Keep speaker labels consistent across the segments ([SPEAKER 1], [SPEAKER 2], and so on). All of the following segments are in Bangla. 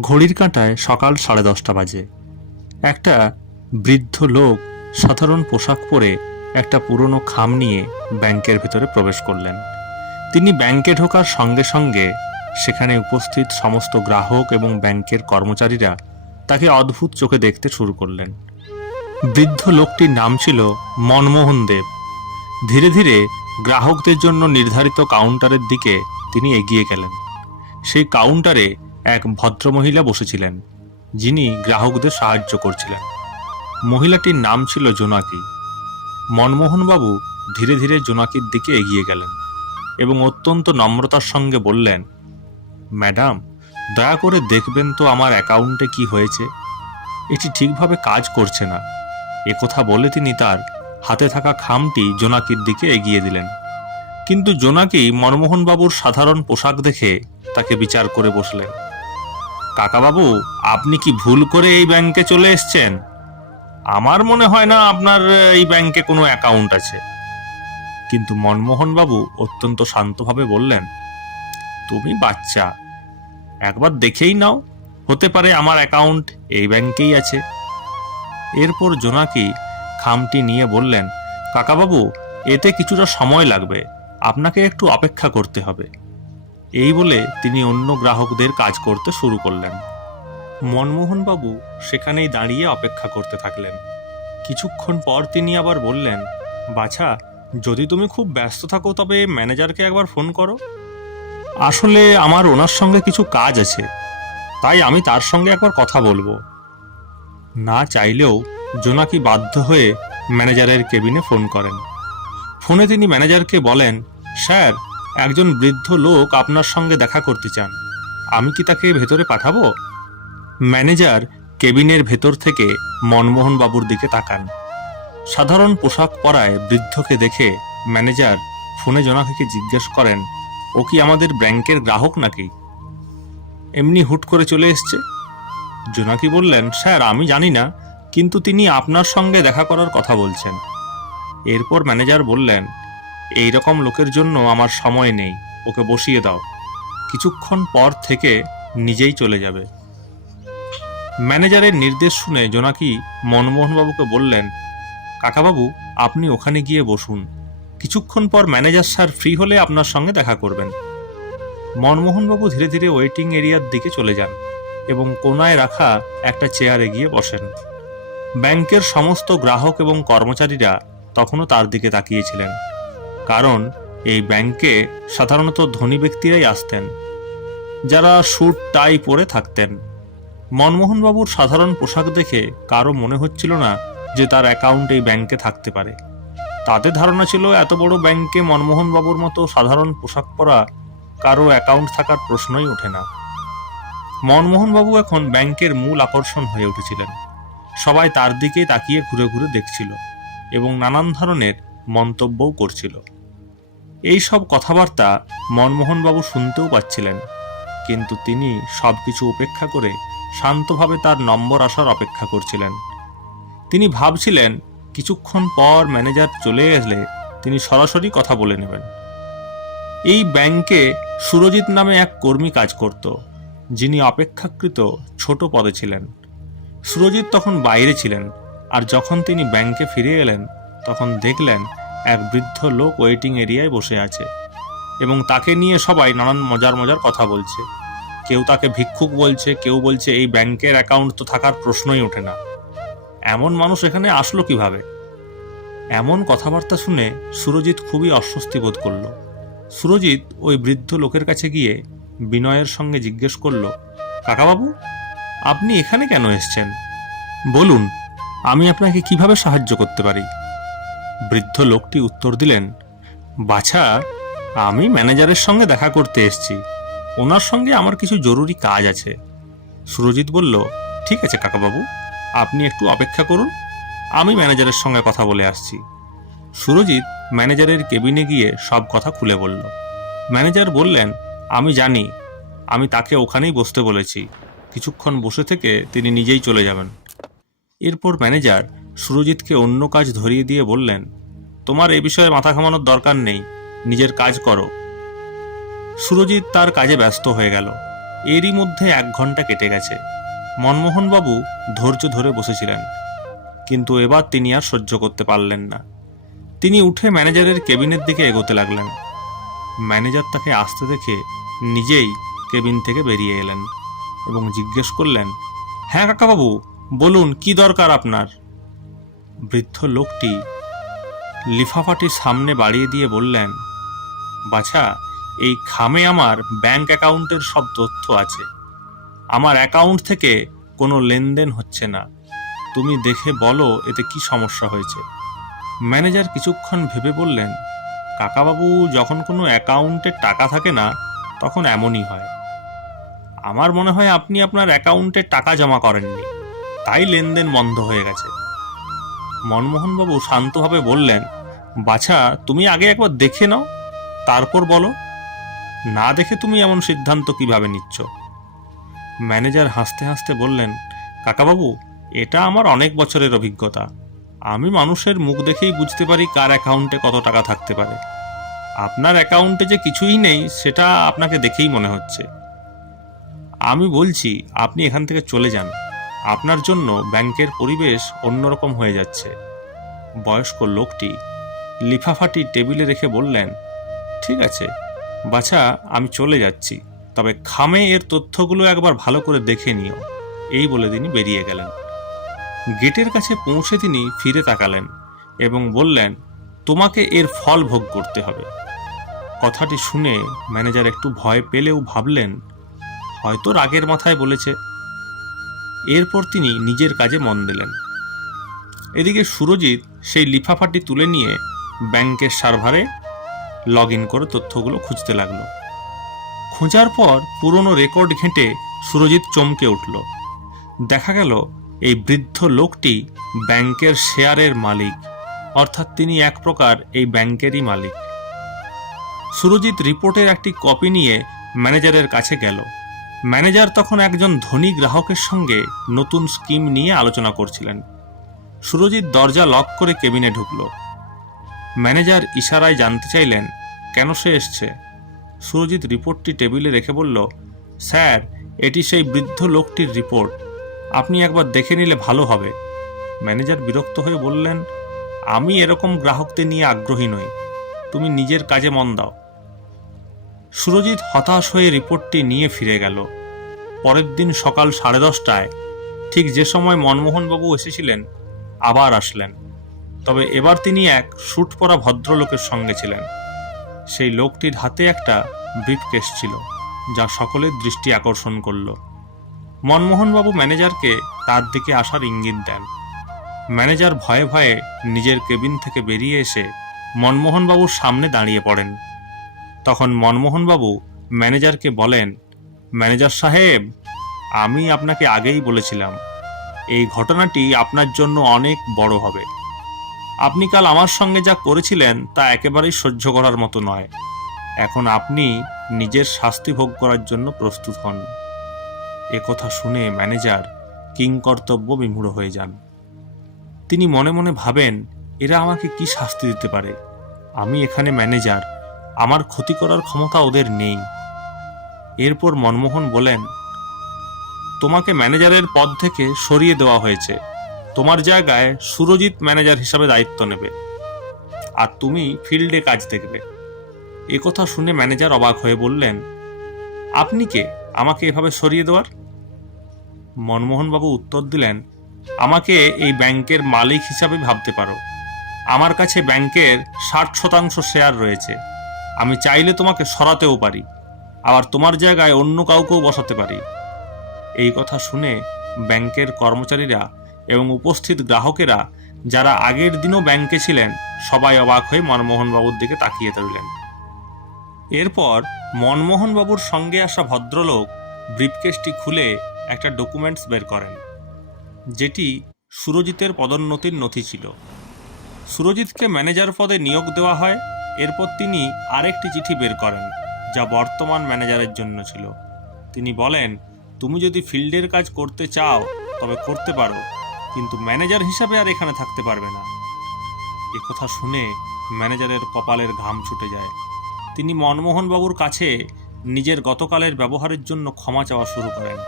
[SPEAKER 1] ঘড়ির কাঁটায় সকাল সাড়ে দশটা বাজে। একটা বৃদ্ধ লোক সাধারণ পোশাক পরে একটা পুরনো খাম নিয়ে ব্যাংকের ভেতরে প্রবেশ করলেন। তিনি ব্যাংকে ঢোকার সঙ্গে সঙ্গে সেখানে উপস্থিত সমস্ত গ্রাহক এবং ব্যাংকের কর্মচারীরা তাকে অদ্ভুত চোখে দেখতে শুরু করলেন। বৃদ্ধ লোকটির নাম ছিল মনমোহন দেব। ধীরে ধীরে গ্রাহকদের জন্য নির্ধারিত কাউন্টারের দিকে তিনি এগিয়ে গেলেন। সেই কাউন্টারে এক ভদ্রমহিলা বসেছিলেন, যিনি গ্রাহকদের সাহায্য করছিলেন। মহিলাটির নাম ছিল জোনাকি। মনমোহনবাবু ধীরে ধীরে জোনাকির দিকে এগিয়ে গেলেন এবং অত্যন্ত নম্রতার সঙ্গে বললেন, ম্যাডাম, দয়া করে দেখবেন তো আমার অ্যাকাউন্টে কি হয়েছে। এটি ঠিকভাবে কাজ করছে না। একথা বলে তিনি তার হাতে থাকা খামটি জোনাকির দিকে এগিয়ে দিলেন। কিন্তু জোনাকি মনমোহনবাবুর সাধারণ পোশাক দেখে তাকে বিচার করে বসলেন। কাকাবাবু, আপনি কি ভুল করে এই ব্যাংকে চলে এসছেন? আমার মনে হয় না আপনার এই ব্যাংকে কোনো অ্যাকাউন্ট আছে। কিন্তু মনমোহনবাবু অত্যন্ত শান্তভাবে বললেন, তুমি বাচ্চা, একবার দেখেই নাও, হতে পারে আমার অ্যাকাউন্ট এই ব্যাংকেই আছে। এরপর জোনাকি খামটি নিয়ে বললেন, কাকাবাবু, এতে কিছুটা সময় লাগবে, আপনাকে একটু অপেক্ষা করতে হবে। এই বলে তিনি অন্য গ্রাহকদের কাজ করতে শুরু করলেন। মনমোহনবাবু সেখানেই দাঁড়িয়ে অপেক্ষা করতে থাকলেন। কিছুক্ষণ পর তিনি আবার বললেন, বাছা, যদি তুমি খুব ব্যস্ত থাকো তবে ম্যানেজারকে একবার ফোন করো। আসলে আমার ওনার সঙ্গে কিছু কাজ আছে, তাই আমি তার সঙ্গে একবার কথা বলব। না চাইলেও জোনাকি বাধ্য হয়ে ম্যানেজারের কেবিনে ফোন করেন। ফোনে তিনি ম্যানেজারকে বলেন, স্যার একজন বৃদ্ধ লোক আপনার সঙ্গে দেখা করতে চান। আমি কি তাকে ভেতরে পাঠাবো? ম্যানেজার কেবিনের ভেতর থেকে মনমোহন বাবুর দিকে তাকান। সাধারণ পোশাক পরায় বৃদ্ধকে দেখে ম্যানেজার ফোনে জোনাকিকে জিজ্ঞেস করেন, ও কি আমাদের ব্যাংকের গ্রাহক নাকি? এমনি হুট করে চলে এসছে। জোনাকি বললেন, স্যার, আমি জানি না, কিন্তু তিনি আপনার সঙ্গে দেখা করার কথা বলছেন। এরপর ম্যানেজার বললেন এই রকম লোকের জন্য আমার সময় নেই, ওকে বসিয়ে দাও। কিছুক্ষণ পর থেকে নিজেই চলে যাবে। ম্যানেজারের নির্দেশ শুনে জোনাকি মনমোহনবাবুকে বললেন, কাকাবাবু, আপনি ওখানে গিয়ে বসুন। কিছুক্ষণ পর ম্যানেজার স্যার ফ্রি হলে আপনার সঙ্গে দেখা করবেন। মনমোহনবাবু ধীরে ধীরে ওয়েটিং এরিয়ার দিকে চলে যান এবং কোনায় রাখা একটা চেয়ারে গিয়ে বসেন। ব্যাংকের সমস্ত গ্রাহক এবং কর্মচারীরা তখনও তার দিকে তাকিয়েছিলেন কারণ এই ব্যাংকে সাধারণত ধনী ব্যক্তিরাই আসতেন, যারা স্যুট টাই পরে থাকতেন। মনমোহনবাবুর সাধারণ পোশাক দেখে কারও মনে হচ্ছিল না যে তার অ্যাকাউন্ট এই ব্যাংকে থাকতে পারে। তাদের ধারণা ছিল, এত বড় ব্যাংকে মনমোহনবাবুর মতো সাধারণ পোশাক পরা কারও অ্যাকাউন্ট থাকার প্রশ্নই ওঠে না। মনমোহনবাবু এখন ব্যাংকের মূল আকর্ষণ হয়ে উঠেছিলেন। সবাই তার দিকেই তাকিয়ে ঘুরে ঘুরে দেখছিল এবং নানান ধরনের মন্তব্যও করছিল। এই সব কথাবার্তা মনমোহনবাবু শুনতেও পাচ্ছিলেন, কিন্তু তিনি সব কিছু উপেক্ষা করে শান্তভাবে তার নম্বর আসার অপেক্ষা করছিলেন। তিনি ভাবছিলেন, কিছুক্ষণ পর ম্যানেজার চলে এলে তিনি সরাসরি কথা বলে নেবেন। এই ব্যাংকে সুরজিৎ নামে এক কর্মী কাজ করত, যিনি অপেক্ষাকৃত ছোট পদে ছিলেন। সুরজিৎ তখন বাইরে ছিলেন, আর যখন তিনি ব্যাংকে ফিরে এলেন, তখন দেখলেন এক বৃদ্ধ লোক ওয়েটিং এরিয়ায় বসে আছে এবং তাকে নিয়ে সবাই নানান মজার মজার কথা বলছে। কেউ তাকে ভিক্ষুক বলছে, কেউ বলছে, এই ব্যাংকের অ্যাকাউন্ট তো থাকার প্রশ্নই ওঠে না। এমন মানুষ এখানে আসলো কীভাবে? এমন কথাবার্তা শুনে সুরজিৎ খুবই অস্বস্তি বোধ করল। সুরজিৎ ওই বৃদ্ধ লোকের কাছে গিয়ে বিনয়ের সঙ্গে জিজ্ঞেস করল, কাকাবাবু, আপনি এখানে কেন এসেছেন? বলুন, আমি আপনাকে কীভাবে সাহায্য করতে পারি? বৃদ্ধ লোকটি উত্তর দিলেন, বাছা, আমি ম্যানেজারের সঙ্গে দেখা করতে এসেছি। ওনার সঙ্গে আমার কিছু জরুরি কাজ আছে। সুরজিৎ বলল, ঠিক আছে, কাকাবাবু, আপনি একটু অপেক্ষা করুন। আমি ম্যানেজারের সঙ্গে কথা বলে আসছি। সুরজিৎ ম্যানেজারের কেবিনে গিয়ে সব কথা খুলে বলল। ম্যানেজার বললেন, আমি জানি, আমি তাকে ওখানেই বসতে বলেছি। কিছুক্ষণ বসে থেকে তিনি নিজেই চলে যাবেন। এরপর ম্যানেজার সুরজিৎকে অন্য কাজ ধরিয়ে দিয়ে বললেন, তোমার এ বিষয়ে মাথা ঘামানোর দরকার নেই, নিজের কাজ করো। সুরজিৎ তার কাজে ব্যস্ত হয়ে গেল। এরই মধ্যে এক ঘণ্টা কেটে গেছে। মনমোহনবাবু ধৈর্য ধরে বসেছিলেন, কিন্তু এবার তিনি আর সহ্য করতে পারলেন না। তিনি উঠে ম্যানেজারের কেবিনের দিকে এগোতে লাগলেন। ম্যানেজার তাকে আসতে দেখে নিজেই কেবিন থেকে বেরিয়ে এলেন এবং জিজ্ঞেস করলেন হ্যাঁ কাকাবাবু, বলুন, কি দরকার আপনার? বৃদ্ধ লোকটি লিফাফাটি সামনে বাড়িয়ে দিয়ে বললেন, বাছা, এই খামে আমার ব্যাংক অ্যাকাউন্টের সব তথ্য আছে। আমার অ্যাকাউন্ট থেকে কোনো লেনদেন হচ্ছে না। তুমি দেখে বলো এতে কি সমস্যা হয়েছে। ম্যানেজার কিছুক্ষণ ভেবে বললেন, কাকাবাবু, যখন কোনো অ্যাকাউন্টে টাকা থাকে না, তখন এমনই হয়। আমার মনে হয় আপনি আপনার অ্যাকাউন্টে টাকা জমা করেননি। তাই লেনদেন বন্ধ হয়ে গেছে। মনমোহনবাবু শান্তভাবে বললেন, বাছা, তুমি আগে একবার দেখে নাও, তারপর বলো। না দেখে তুমি এমন সিদ্ধান্ত কীভাবে নিচ্ছ? ম্যানেজার হাসতে হাসতে বললেন, কাকাবাবু, এটা আমার অনেক বছরের অভিজ্ঞতা। আমি মানুষের মুখ দেখেই বুঝতে পারি কার অ্যাকাউন্টে কত টাকা থাকতে পারে। আপনার অ্যাকাউন্টে যে কিছুই নেই, সেটা আপনাকে দেখেই মনে হচ্ছে। আমি বলছি, আপনি এখান থেকে চলে যান। আপনার জন্য ব্যাংকের পরিবেশ অন্যরকম হয়ে যাচ্ছে। বয়স্ক লোকটি লিফাফাটি টেবিলে রেখে বললেন, ঠিক আছে, বাছা, আমি চলে যাচ্ছি, তবে খামে এর তথ্যগুলো একবার ভালো করে দেখে নিও। এই বলে তিনি বেরিয়ে গেলেন। গেটের কাছে পৌঁছে তিনি ফিরে তাকালেন এবং বললেন, তোমাকে এর ফল ভোগ করতে হবে। কথাটি শুনে ম্যানেজার একটু ভয় পেলেও ভাবলেন, হয়তো রাগের মাথায় বলেছে। এরপর তিনি নিজের কাজে মন দিলেন। এদিকে সুরজিৎ সেই লিফাফাটি তুলে নিয়ে ব্যাংকের সার্ভারে লগ ইন করে তথ্যগুলো খুঁজতে লাগল। খোঁজার পর পুরনো রেকর্ড ঘেঁটে সুরজিৎ চমকে উঠল। দেখা গেল এই বৃদ্ধ লোকটি ব্যাংকের শেয়ারের মালিক, অর্থাৎ তিনি এক প্রকার এই ব্যাংকেরই মালিক। সুরজিৎ রিপোর্টের একটি কপি নিয়ে ম্যানেজারের কাছে গেল। ম্যানেজার তখন একজন ধনী গ্রাহকের সঙ্গে নতুন স্কিম নিয়ে আলোচনা করছিলেন। সুরজিৎ দরজা লক করে কেবিনে ঢুকল। ম্যানেজার ইশারায় জানতে চাইলেন, কেন সে এসছে? সুরজিৎ রিপোর্টটি টেবিলে রেখে বলল, স্যার, এটি সেই বৃদ্ধ লোকটির রিপোর্ট। আপনি একবার দেখে নিলে ভালো হবে। ম্যানেজার বিরক্ত হয়ে বললেন, আমি এরকম গ্রাহকদের নিয়ে আগ্রহী নই। তুমি নিজের কাজে মন দাও। সুরজিৎ হতাশ হয়ে রিপোর্টটি নিয়ে ফিরে গেল। পরের দিন সকাল সাড়ে দশটায় ঠিক যে সময় মনমোহনবাবু এসেছিলেন, আবার আসলেন। তবে এবার তিনি এক শ্যুট পরা ভদ্রলোকের সঙ্গে ছিলেন। সেই লোকটির হাতে একটা ব্রিফকেস ছিল, যা সকলের দৃষ্টি আকর্ষণ করল। মনমোহনবাবু ম্যানেজারকে তার দিকে আসার ইঙ্গিত দেন। ম্যানেজার ভয়ে ভয়ে নিজের কেবিন থেকে বেরিয়ে এসে মনমোহনবাবুর সামনে দাঁড়িয়ে পড়েন। তখন মনমোহনবাবু ম্যানেজারকে বলেন, ম্যানেজার সাহেব, আমি আপনাকে আগেই বলেছিলাম, এই ঘটনাটি আপনার জন্য অনেক বড় হবে। আপনি কাল আমার সঙ্গে যা করেছিলেন তা একেবারেই সহ্য করার মতো নয়। এখন আপনি নিজের শাস্তি ভোগ করার জন্য প্রস্তুত হন। কথা শুনে ম্যানেজার কিংকর্তব্য বিমূঢ় হয়ে যান। তিনি মনে মনে ভাবেন, এরা আমাকে কি শাস্তি দিতে পারে? আমি এখানে ম্যানেজার আমার ক্ষতি করার ক্ষমতা ওদের নেই। এরপর মনমোহন বলেন, তোমাকে ম্যানেজারের পদ থেকে সরিয়ে দেওয়া হয়েছে। তোমার জায়গায় সুরজিৎ ম্যানেজার হিসাবে দায়িত্ব নেবে। আর তুমি ফিল্ডে কাজ দেখবে। কথা শুনে ম্যানেজার অবাক হয়ে বললেন, আপনি কে? আমাকে এভাবে সরিয়ে দেওয়ার? মনমোহনবাবু উত্তর দিলেন, আমাকে এই ব্যাংকের মালিক হিসাবে ভাবতে পারো। আমার কাছে ব্যাংকের ষাট শতাংশ শেয়ার রয়েছে। আমি চাইলে তোমাকে সরাতেও পারি, আবার তোমার জায়গায় অন্য কাউকেও বসাতে পারি। এই কথা শুনে ব্যাংকের কর্মচারীরা এবং উপস্থিত গ্রাহকেরা, যারা আগের দিনও ব্যাংকে ছিলেন, সবাই অবাক হয়ে মনমোহনবাবুর দিকে তাকিয়ে রইলেন। এরপর মনমোহনবাবুর সঙ্গে আসা ভদ্রলোক ব্রিফকেসটি খুলে একটা ডকুমেন্টস বের করেন, যেটি সুরজিতের পদোন্নতির নথি ছিল। সুরজিৎকে ম্যানেজার পদে নিয়োগ দেওয়া হয় এরপর তিনি আরেকটি চিঠি বের করেন, যা বর্তমান ম্যানেজারের জন্য ছিল। তিনি বলেন, তুমি যদি ফিল্ডের কাজ করতে চাও, তবে করতে পারো, কিন্তু ম্যানেজার হিসাবে আর এখানে থাকতে পারবে না। এ কথা শুনে ম্যানেজারের কপালের ঘাম ছুটে যায়। তিনি মনমোহনবাবুর কাছে নিজের গতকালের ব্যবহারের জন্য ক্ষমা চাওয়া শুরু করেন।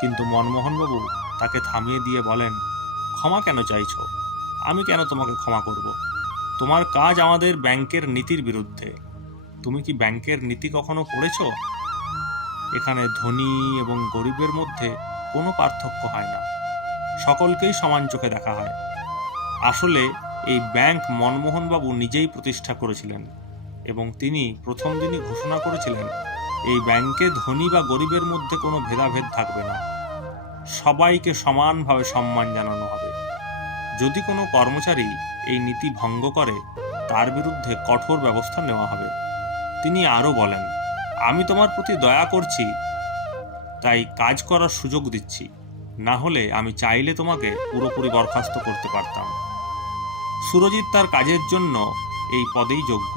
[SPEAKER 1] কিন্তু মনমোহনবাবু তাকে থামিয়ে দিয়ে বলেন, ক্ষমা কেন চাইছ? আমি কেন তোমাকে ক্ষমা করব? তোমার কাজ আমাদের ব্যাংকের নীতির বিরুদ্ধে। তুমি কি ব্যাংকের নীতি কখনো পড়েছো এখানে ধনী এবং গরিবের মধ্যে কোনো পার্থক্য হয় না। সকলকেই সমান চোখে দেখা হয়। আসলে এই ব্যাংক মনমোহনবাবু নিজেই প্রতিষ্ঠা করেছিলেন এবং তিনি প্রথম দিনই ঘোষণা করেছিলেন, এই ব্যাংকে ধনী বা গরিবের মধ্যে কোনো ভেদাভেদ থাকবে না। সবাইকে সমানভাবে সম্মান জানানো হবে। যদি কোনো কর্মচারী এই নীতি ভঙ্গ করে, তার বিরুদ্ধে কঠোর ব্যবস্থা নেওয়া হবে। তিনি আরও বলেন, আমি তোমার প্রতি দয়া করছি, তাই কাজ করার সুযোগ দিচ্ছি। না হলে আমি চাইলে তোমাকে পুরোপুরি বরখাস্ত করতে পারতাম। সুরজিৎ তার কাজের জন্য এই পদেই যোগ্য,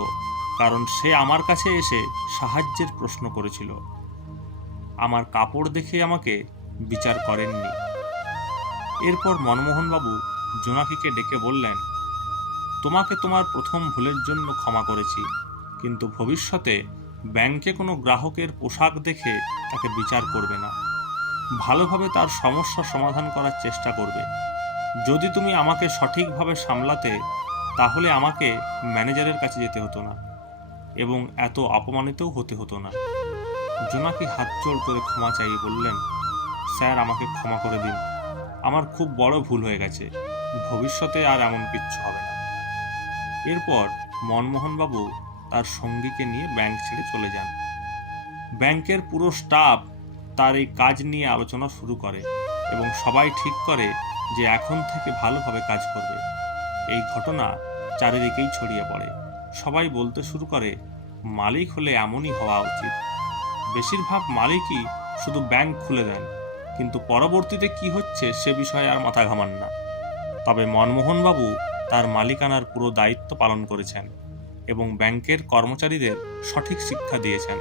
[SPEAKER 1] কারণ সে আমার কাছে এসে সাহায্যের প্রশ্ন করেছিল। আমার কাপড় দেখে আমাকে বিচার করেননি। এরপর মনমোহনবাবু জোনাকিকে ডেকে বললেন, তোমাকে তোমার প্রথম ভুলের জন্য ক্ষমা করেছি, কিন্তু ভবিষ্যতে ব্যাংকে কোনো গ্রাহকের পোশাক দেখে তাকে বিচার করবে না। ভালোভাবে তার সমস্যা সমাধান করার চেষ্টা করবে। যদি তুমি আমাকে সঠিকভাবে সামলাতে, তাহলে আমাকে ম্যানেজারের কাছে যেতে হতো না এবং এত অপমানিতও হতে হতো না। জোনাকি হাত জোড় করে ক্ষমা চাইয়ে বললেন, স্যার, আমাকে ক্ষমা করে দিন। আমার খুব বড় ভুল হয়ে গেছে। ভবিষ্যতে আর এমন কিচ্ছু হবে না। এরপর মনমোহনবাবু তার সঙ্গীকে নিয়ে ব্যাংক ছেড়ে চলে যান। ব্যাংকের পুরো স্টাফ তার এই কাজ নিয়ে আলোচনা শুরু করে এবং সবাই ঠিক করে যে এখন থেকে ভালোভাবে কাজ করবে। এই ঘটনা চারিদিকেই ছড়িয়ে পড়ে। সবাই বলতে শুরু করে, মালিক হলে এমনই হওয়া উচিত। বেশিরভাগ মালিকই শুধু ব্যাংক খুলে দেন, কিন্তু পরবর্তীতে কি হচ্ছে সে বিষয়ে আর মাথা ঘামান না। তবে মনমোহনবাবু তার মালিকানার পুরো দায়িত্ব পালন করেছেন এবং ব্যাংকের কর্মচারীদের সঠিক শিক্ষা দিয়েছেন।